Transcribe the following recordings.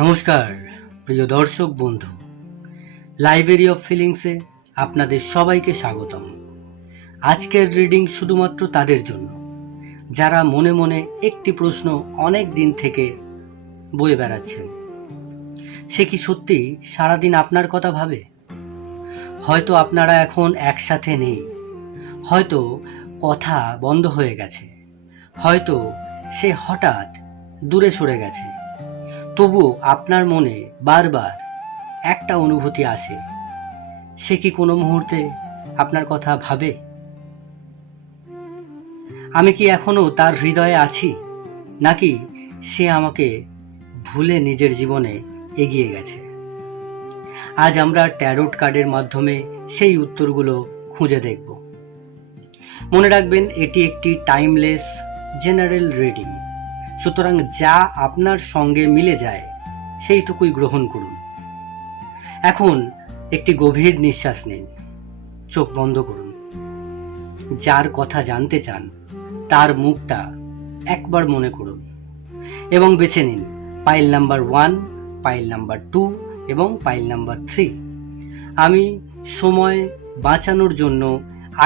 নমস্কার প্রিয় দর্শক বন্ধু, লাইব্রেরি অফ ফিলিংসে আপনাদের সবাইকে স্বাগতম। আজকের রিডিং শুধুমাত্র তাদের জন্য যারা মনে মনে একটি প্রশ্ন অনেক দিন থেকে বয়ে বেড়াচ্ছেন। সে কি সত্যি সারাদিন আপনার কথা ভাবে? হয়তো আপনারা এখন একসাথে নেই, হয়তো কথা বন্ধ হয়ে গেছে, হয়তো সে হঠাৎ দূরে সরে গেছে, তবুও আপনার মনে বারবার একটা অনুভূতি আসে, সে কি কোনো মুহূর্তে আপনার কথা ভাবে? আমি কি এখনো তার হৃদয়ে আছি, নাকি সে আমাকে ভুলে নিজের জীবনে এগিয়ে গেছে? আজ আমরা ট্যারোট কার্ডের মাধ্যমে সেই উত্তরগুলো খুঁজে দেখব। মনে রাখবেন, এটি একটি টাইমলেস জেনারেল রিডিং, সুতরাং যা আপনার সঙ্গে মিলে যায় সেইটুকুই গ্রহণ করুন। এখন একটি গভীর নিঃশ্বাস নিন, চোখ বন্ধ করুন। যার কথা জানতে চান তার মুখটা একবার মনে করুন এবং বেছে নিন পাইল নাম্বার 1, পাইল নাম্বার 2 এবং পাইল নাম্বার 3। আমি সময় বাঁচানোর জন্য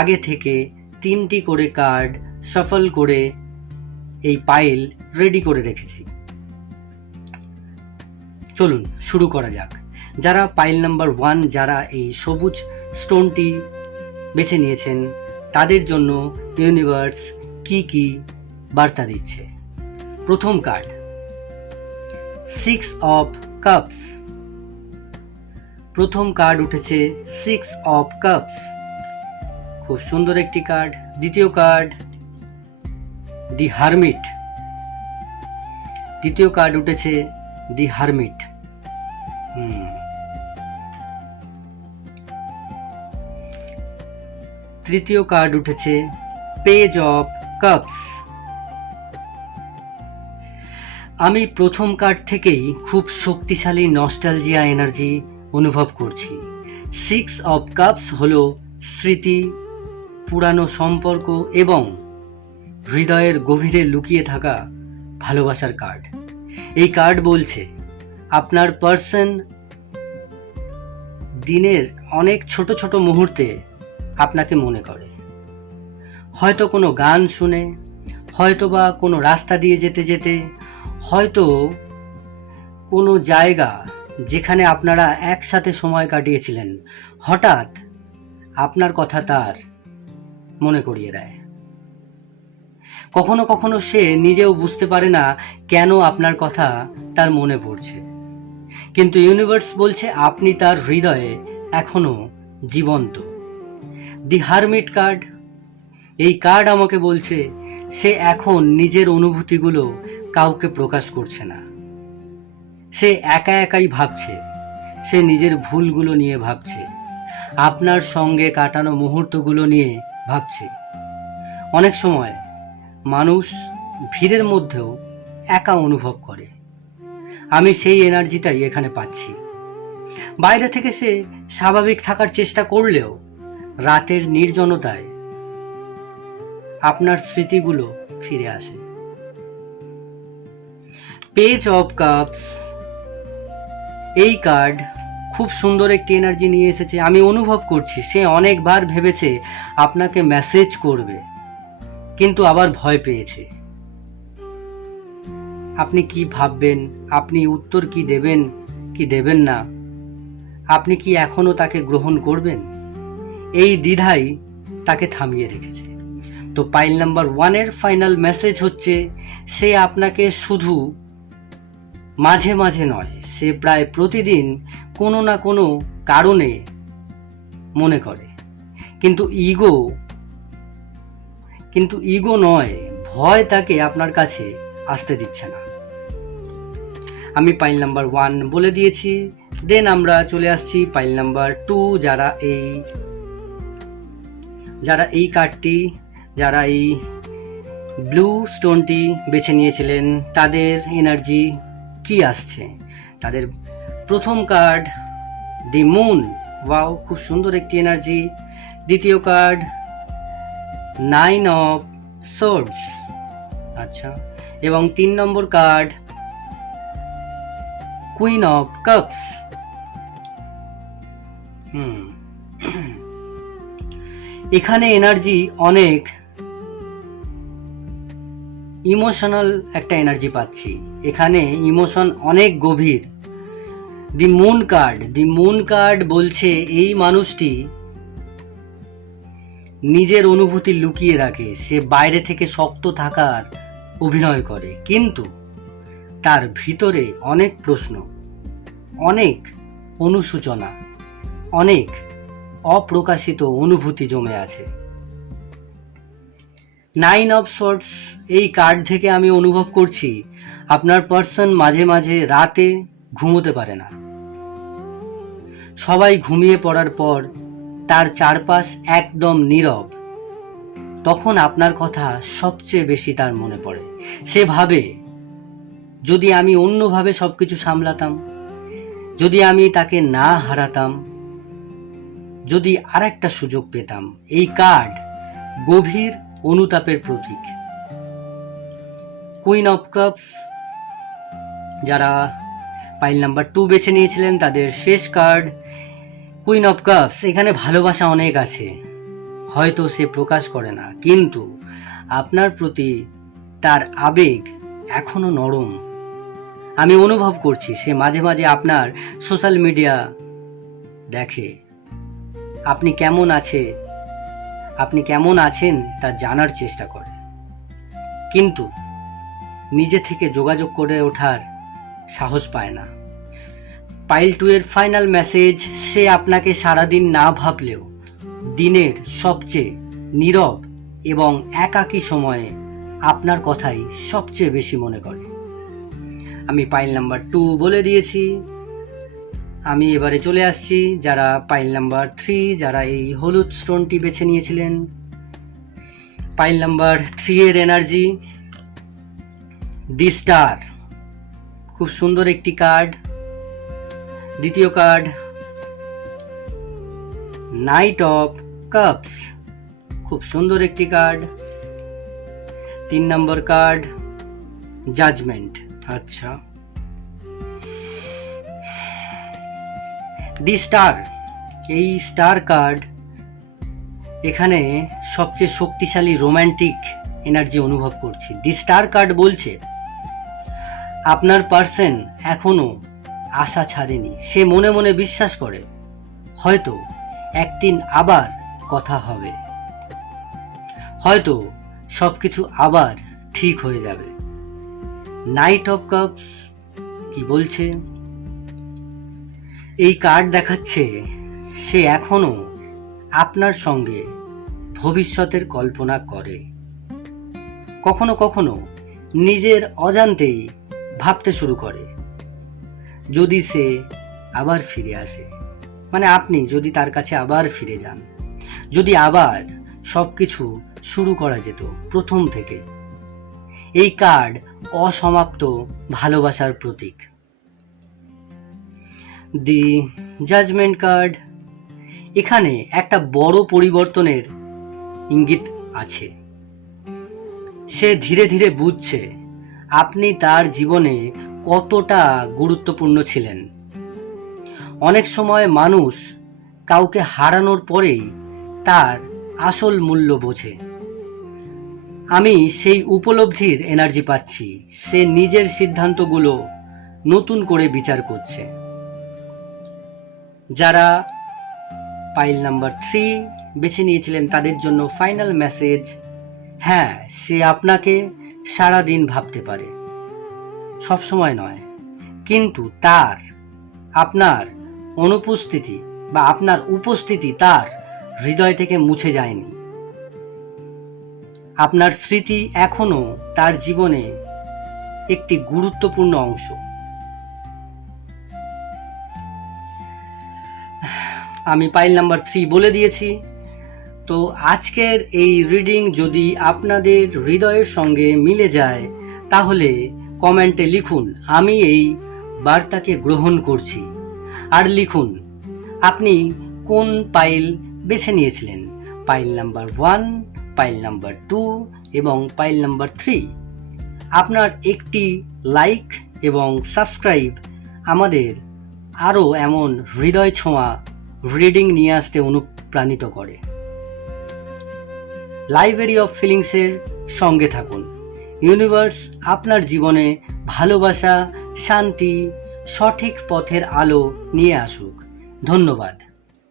আগে থেকে 3টি করে কার্ড শাফল করে এই পাইল রেডি করে রেখেছি। চলুন শুরু করা যাক। যারা পাইল নাম্বার 1, যারা এই সবুজ স্টোনটি বেছে নিয়েছেন, তাদের জন্য ইউনিভার্স কি কি বার্তা দিচ্ছে। প্রথম কার্ড, 6 অফ কাপস। প্রথম কার্ড উঠেছে 6 অফ কাপস, খুব সুন্দর একটি কার্ড। দ্বিতীয় কার্ড, দি হারমিট। দ্বিতীয় কার্ড উঠেছে দি হারমিট। তৃতীয় কার্ড উঠেছে পেজ অফ কাপস। আমি প্রথম কার্ড থেকেই খুব শক্তিশালী নস্টালজিয়া এনার্জি অনুভব করছি। 6 অফ কাপস হলো স্মৃতি, পুরানো সম্পর্ক এবং হৃদয়ের গভীরে লুকিয়ে থাকা ভালোবাসার কার্ড। এই কার্ড বলছে আপনার পার্সন দিনের অনেক ছোট ছোট মুহূর্তে আপনাকে মনে করে। হয়তো কোনো গান শুনে, হয়তো বা কোনো রাস্তা দিয়ে যেতে যেতে, হয়তো কোনো জায়গা যেখানে আপনারা একসাথে সময় কাটিয়েছিলেন, হঠাৎ আপনার কথা তার মনে করিয়ে দেয়। কখনো কখনো সে নিজেও বুঝতে পারে না কেন আপনার কথা তার মনে পড়ছে, কিন্তু ইউনিভার্স বলছে আপনি তার হৃদয়ে এখনো জীবন্ত। দি হারমিট কার্ড, এই কার্ড আমাকে বলছে সে এখন নিজের অনুভূতিগুলো কাউকে প্রকাশ করছে না। সে একা একাই ভাবছে, সে নিজের ভুলগুলো নিয়ে ভাবছে, আপনার সঙ্গে কাটানো মুহূর্তগুলো নিয়ে ভাবছে। অনেক সময় মানুষ ভিড়ের মধ্যেও একা অনুভব করে। আমি সেই এনার্জিটাই এখানে পাচ্ছি। বাইরে থেকে সে স্বাভাবিক থাকার চেষ্টা করলেও রাতের নির্জনতায় আপনার স্মৃতিগুলো ফিরে আসে। পেজ অফ কাপস, এই কার্ড খুব সুন্দর একটি এনার্জি নিয়ে এসেছে। আমি অনুভব করছি সে অনেকবার ভেবেছে আপনাকে মেসেজ করবে, কিন্তু আবার ভয় পেয়েছে। আপনি কি ভাববেন, আপনি উত্তর কি দেবেন কি দেবেন না, আপনি কি এখনো তাকে গ্রহণ করবেন, এই দ্বিধাই তাকে থামিয়ে রেখেছে। তো পাইল নাম্বার 1 ফাইনাল মেসেজ হচ্ছে সে আপনাকে শুধু মাঝে মাঝে নয়, সে প্রায় প্রতিদিন কোনো না কোনো কারণে মনে করে, কিন্তু ইগো নয়, ভয় তাকে আপনার কাছে আসতে দিচ্ছে না। আমি পাইল নাম্বার 1 বলে দিয়েছি। দেন আমরা চলে আসছি পাইল নাম্বার 2। যারা এই কার্ডটি, যারা এই ব্লু স্টোনটি বেছে নিয়েছিলেন, তাদের এনার্জি কি আসছে। তাদের প্রথম কার্ড, দি মুন। ওয়াও, খুব সুন্দর একটি এনার্জি। দ্বিতীয় কার্ড, 9 অফ সোর্ডস। আচ্ছা, এবং 3 নম্বর কার্ড, কুইন অফ কাপস। এখানে এনার্জি অনেক ইমোশনাল একটা এনার্জি পাচ্ছি, এখানে ইমোশন অনেক গভীর। দি মুন কার্ড বলছে এই মানুষটি নিজের অনুভূতি লুকিয়ে রাখে, সে বাইরে থেকে শক্ত থাকার অভিনয় করে, কিন্তু তার ভিতরে অনেক প্রশ্ন, অনেক অনুশোচনা, অনেক অপ্রকাশিত অনুভূতি জমে আছে। 9 অফ সোর্ডস এই কার্ড থেকে আমি অনুভব করছি আপনার পার্সন মাঝে মাঝে রাতে ঘুমোতে পারে না। সবাই ঘুমিয়ে পড়ার পর তার চারপাশ একদম নীরব, তখন আপনার কথা সবচেয়ে বেশি তার মনে পড়ে। সে ভাবে, যদি আমি অন্যভাবে সবকিছু সামলাতাম, যদি আমি তাকে না হারাতাম, যদি আরেকটা সুযোগ পেতাম। এই কার্ড গভীর অনুতাপের প্রতীক। কুইন অফ কাপস, যারা পাইল নাম্বার 2 বেছে নিয়েছিলেন তাদের শেষ কার্ড কুইন অফ কাপস। এখানে ভালোবাসা অনেক আছে, হয়তো সে প্রকাশ করে না, কিন্তু আপনার প্রতি তার আবেগ এখনো নরম। আমি অনুভব করছি সে মাঝে মাঝে আপনার সোশ্যাল মিডিয়া দেখে, আপনি কেমন আছেন তা জানার চেষ্টা করে, কিন্তু নিজে থেকে যোগাযোগ করে ওঠার সাহস পায় না। পাইল 2 এর ফাইনাল মেসেজ, সে আপনাকে সারাদিন না ভাবলেও দিনের সবচেয়ে নীরব এবং একাকী সময়ে আপনার কথাই সবচেয়ে বেশি মনে করে। আমি পাইল নাম্বার 2 বলে দিয়েছি। আমি এবারে চলে আসছি যারা পাইল নাম্বার 3, যারা এই হলুদ স্টোনটি বেছে নিয়েছিলেন। পাইল নাম্বার 3 এর এনার্জি, দি স্টার, খুব সুন্দর একটি কার্ড। দ্বিতীয় কার্ড নাইট অফ কাপস, খুব সুন্দর একটি কার্ড। 3 নম্বর কার্ড জাজমেন্ট। আচ্ছা, দি স্টার, এই স্টার কার্ড এখানে সবচেয়ে শক্তিশালী রোম্যান্টিক এনার্জি অনুভব করছি। দি স্টার কার্ড বলছে আপনার পার্সন এখনো আশা ছাড়েনি, সে মনে মনে বিশ্বাস করে হয়তো একদিন আবার কথা হবে, হয়তো সবকিছু আবার ঠিক হয়ে যাবে। নাইট অফ কাপস কি বলছে? এই কার্ড দেখাচ্ছে সে এখনো আপনার সঙ্গে ভবিষ্যতের কল্পনা করে, কখনো কখনো নিজের অজান্তেই ভাবতে শুরু করে যদি সে আবার ফিরে আসে, মানে আপনি যদি তার কাছে আবার ফিরে যান, যদি আবার সবকিছু শুরু করা যেত প্রথম থেকে। এই কার্ড অসমাপ্ত ভালোবাসার প্রতীক। দি জাজমেন্ট কার্ড, এখানে একটা বড় পরিবর্তনের ইঙ্গিত আছে। সে ধীরে ধীরে বুঝছে আপনি তার জীবনে কতটা গুরুত্বপূর্ণ ছিলেন। অনেক সময় মানুষ কাউকে হারানোর পরেই তার আসল মূল্য বোঝে। আমি সেই উপলব্ধির এনার্জি পাচ্ছি। সে নিজের সিদ্ধান্তগুলো নতুন করে বিচার করছে। যারা পাইল নাম্বার 3 বেছে নিয়েছিলেন তাদের জন্য ফাইনাল মেসেজ, হ্যাঁ, সে আপনাকে সারাদিন ভাবতে পারে, সবসময় নয়, কিন্তু আপনার অনুপস্থিতি বা আপনার উপস্থিতি তার হৃদয় থেকে মুছে যায়নি। আপনার স্মৃতি এখনো তার জীবনে একটি গুরুত্বপূর্ণ অংশ। আমি পাইল নাম্বার 3 বলে দিয়েছি। তো আজকের এই রিডিং যদি আপনাদের হৃদয়ের সঙ্গে মিলে যায় তাহলে কমেন্টে লিখুন আমি এই বার্তাকে গ্রহণ করছি, আর লিখুন আপনি কোন পাইল বেছে নিয়েছিলেন, পাইল নাম্বার 1, পাইল নাম্বার 2 এবং পাইল নাম্বার 3। আপনার একটি লাইক এবং সাবস্ক্রাইব আমাদের আরও এমন হৃদয় ছোঁয়া রিডিং নিয়ে আসতে অনুপ্রাণিত করে। লাইব্রেরি অফ ফিলিংসের সঙ্গে থাকুন। ইউনিভার্স আপনার জীবনে ভালোবাসা, শান্তি, সঠিক পথের আলো নিয়ে আসুক। ধন্যবাদ।